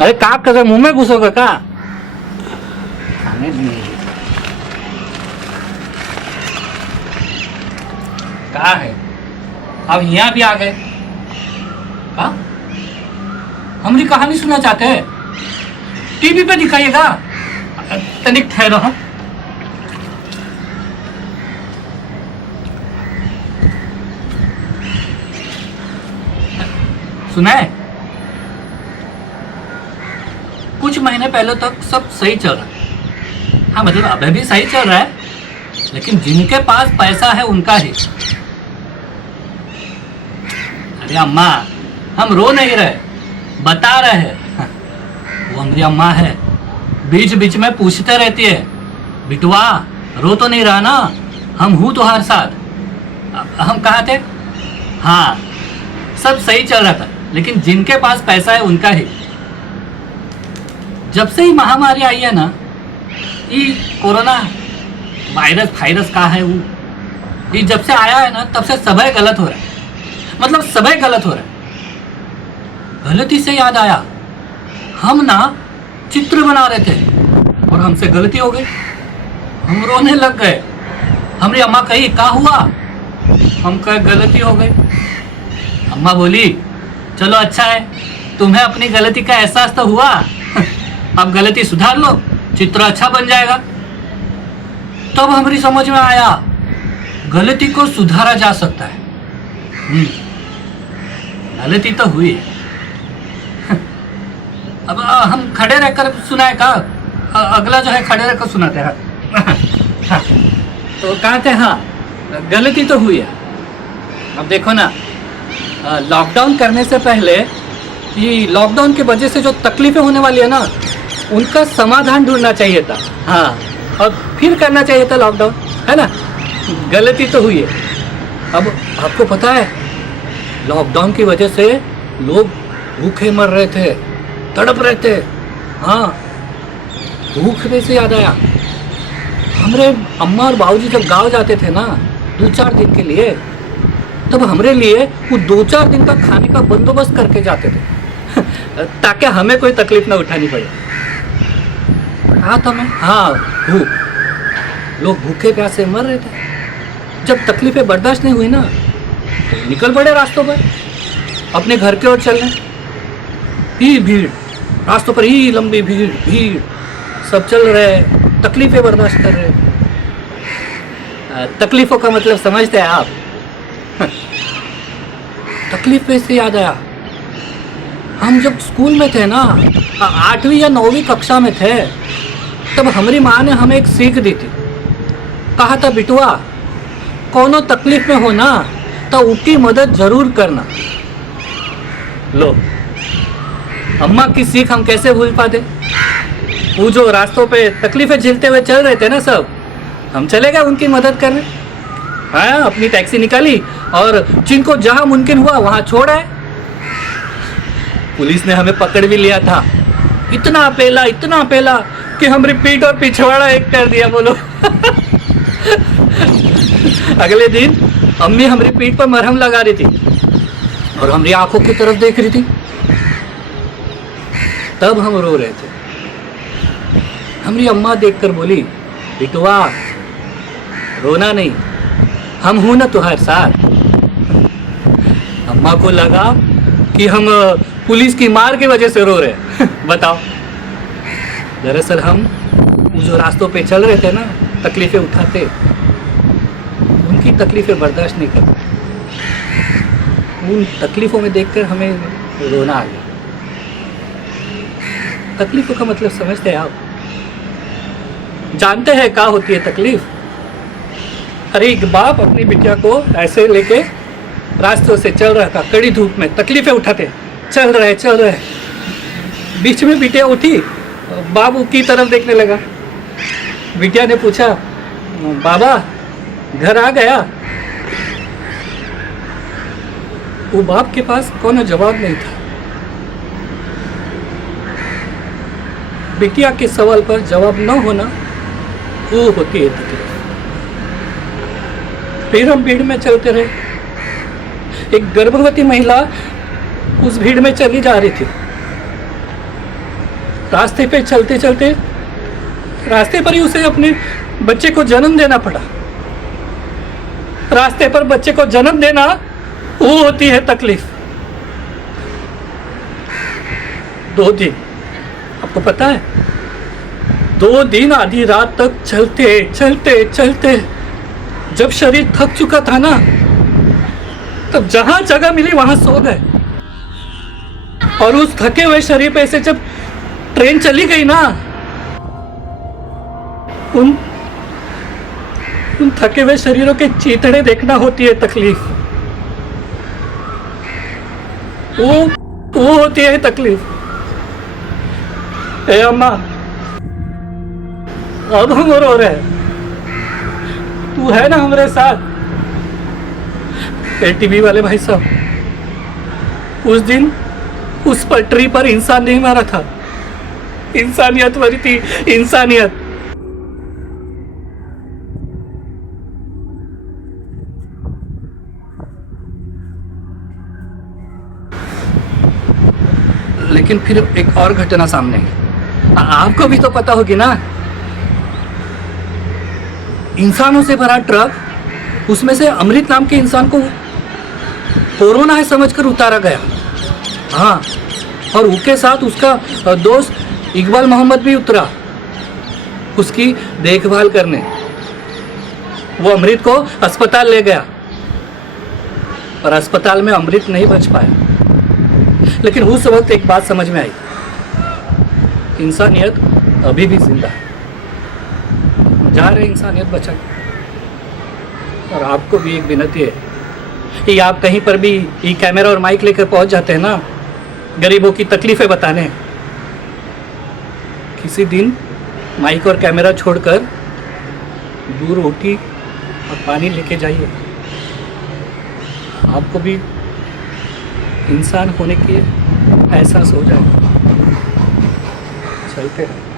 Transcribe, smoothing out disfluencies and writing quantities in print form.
अरे का कर रहे, मुंह में घुसोगे का? खाने नहीं का है। अब यहाँ भी आ गए का? हमारी कहानी सुनना चाहते हैं? टीवी पे दिखाइएगा। तनिक ठहरो। हाँ सुना है, कुछ महीने पहले तक सब सही चल रहा है। हाँ मतलब अभी भी सही चल रहा है, लेकिन जिनके पास पैसा है उनका ही। अरे अम्मा, हम रो नहीं रहे, बता रहे हैं। हाँ, वो हमारी अम्मा है, बीच बीच में पूछते रहती है, बिटवा रो तो नहीं रहा ना, हम हूँ तुम्हारे साथ। हम कहा थे हाँ सब सही चल रहा था, लेकिन जिनके पास पैसा है उनका ही। जब से ही महामारी आई है ना, ये कोरोना वायरस का है वो, ये जब से आया है ना तब से सबे गलत हो रहा है। मतलब सबे गलत हो रहा है। गलती से याद आया, हम ना चित्र बना रहे थे और हमसे गलती हो गई, हम रोने लग गए। हमारी अम्मा कही क्या हुआ? हम कहे गलती हो गई। अम्मा बोली चलो अच्छा है, तुम्हें अपनी गलती का एहसास तो हुआ, अब गलती सुधार लो, चित्र अच्छा बन जाएगा। तब हमारी समझ में आया गलती को सुधारा जा सकता है। गलती तो हुई है। अब हम खड़े रहकर सुनाए का? अगला जो है खड़े रहकर सुनाते हैं। तो कहा थे हाँ गलती तो हुई है। अब देखो ना, लॉकडाउन करने से पहले ये लॉकडाउन की वजह से जो तकलीफें होने वाली है ना, उनका समाधान ढूंढना चाहिए था। हाँ, और फिर करना चाहिए था लॉकडाउन, है ना। गलती तो हुई है। अब आपको पता है लॉकडाउन की वजह से लोग भूखे मर रहे थे, तड़प रहे थे। हाँ, भूखने से याद आया, हमारे अम्मा और बाबूजी जब गांव जाते थे ना 2-4 दिन के लिए, तब हमारे लिए वो 2-4 दिन का खाने का बंदोबस्त करके जाते थे ताकि हमें कोई तकलीफ ना उठानी पड़े। कहा था मैं, हाँ भूख, लोग भूखे प्यासे मर रहे थे। जब तकलीफें बर्दाश्त नहीं हुई ना, तो निकल पड़े रास्तों पर अपने घर की ओर चलने। ही भीड़, रास्तों पर ही लंबी भीड़ भीड़, सब चल रहे, तकलीफें बर्दाश्त कर रहे। तकलीफों का मतलब समझते हैं आप? तकलीफ पे से याद आया, हम जब स्कूल में थे ना, 8वीं या 9वीं कक्षा में थे, तब हमारी माँ ने हमें एक सीख दी थी। कहा था बिटुआ, कोनो तकलीफ में हो ना तो उसकी मदद जरूर करना। लो, अम्मा की सीख हम कैसे भूल पाते। वो जो रास्तों पे तकलीफें झेलते हुए चल रहे थे ना सब, हम चले गए उनकी मदद करने। हाँ, अपनी टैक्सी निकाली और जिनको जहां मुमकिन हुआ वहां छोड़ आए। पुलिस ने हमें पकड़ भी लिया था, इतना पेला कि हमारी पीठ और पिछवाड़ा एक कर दिया। बोलो अगले दिन अम्मी हमारी पीठ पर मरहम लगा रही थी और हमारी आंखों की तरफ देख रही थी। तब हम रो रहे थे। हमारी अम्मा देखकर बोली, बिटुआ रोना नहीं, हम हूं ना तुम्हारे साथ। अम्मा को लगा कि हम पुलिस की मार की वजह से रो रहे। बताओ, दरअसल हम जो रास्तों पे चल रहे थे ना, तकलीफें उठाते, उनकी तकलीफें बर्दाश्त नहीं करते। उन तकलीफों में देखकर हमें रोना आ गया। तकलीफों का मतलब समझते हैं आप? जानते हैं क्या होती है तकलीफ? अरे एक बाप अपनी बिटिया को ऐसे लेके रास्तों से चल रहा था, कड़ी धूप में, तकलीफें उठाते, चल रहे। बीच में बिटिया उठी, बाबू की तरफ देखने लगा। बिटिया ने पूछा, बाबा घर आ गया? वो बाप के पास कोनो जवाब नहीं था। बिटिया के सवाल पर जवाब न होना, वो होती है तकलीफ। फिर हम भीड़ में चलते रहे। एक गर्भवती महिला उस भीड़ में चली जा रही थी। रास्ते पे चलते चलते रास्ते पर ही उसे अपने बच्चे को जन्म देना पड़ा। रास्ते पर बच्चे को जन्म देना वो होती है तकलीफ। 2 दिन, आपको पता है, 2 दिन आधी रात तक चलते चलते चलते जब शरीर थक चुका था ना, तब जहां जगह मिली वहां सो गए। और उस थके हुए शरीर पे से जब ट्रेन चली गई ना, उन थके हुए शरीरों के चीथड़े देखना होती है तकलीफ। वो होती है तकलीफ। ए अम्मा, अब हम रो रहे हैं, तू है ना हमारे साथ। टीवी वाले भाई साहब, उस दिन उस पटरी पर इंसान नहीं मारा था, इंसानियत मरी थी, इंसानियत। लेकिन फिर एक और घटना सामने आई। आपको भी तो पता होगी ना, इंसानों से भरा ट्रक, उसमें से अमृत नाम के इंसान को कोरोना है समझकर उतारा गया। हाँ, और उसके साथ उसका दोस्त इकबाल मोहम्मद भी उतरा उसकी देखभाल करने। वो अमृत को अस्पताल ले गया, पर अस्पताल में अमृत नहीं बच पाया। लेकिन उस वक्त एक बात समझ में आई, इंसानियत अभी भी जिंदा है। जा रहे इंसानियत बचा। और आपको भी एक विनती है कि आप कहीं पर भी ये कैमरा और माइक लेकर पहुंच जाते हैं ना, गरीबों की तकलीफें बताने, किसी दिन माइक और कैमरा छोड़कर दूर रोटी और पानी लेके जाइए। आपको भी इंसान होने की एहसास हो जाएगा। चलते हैं।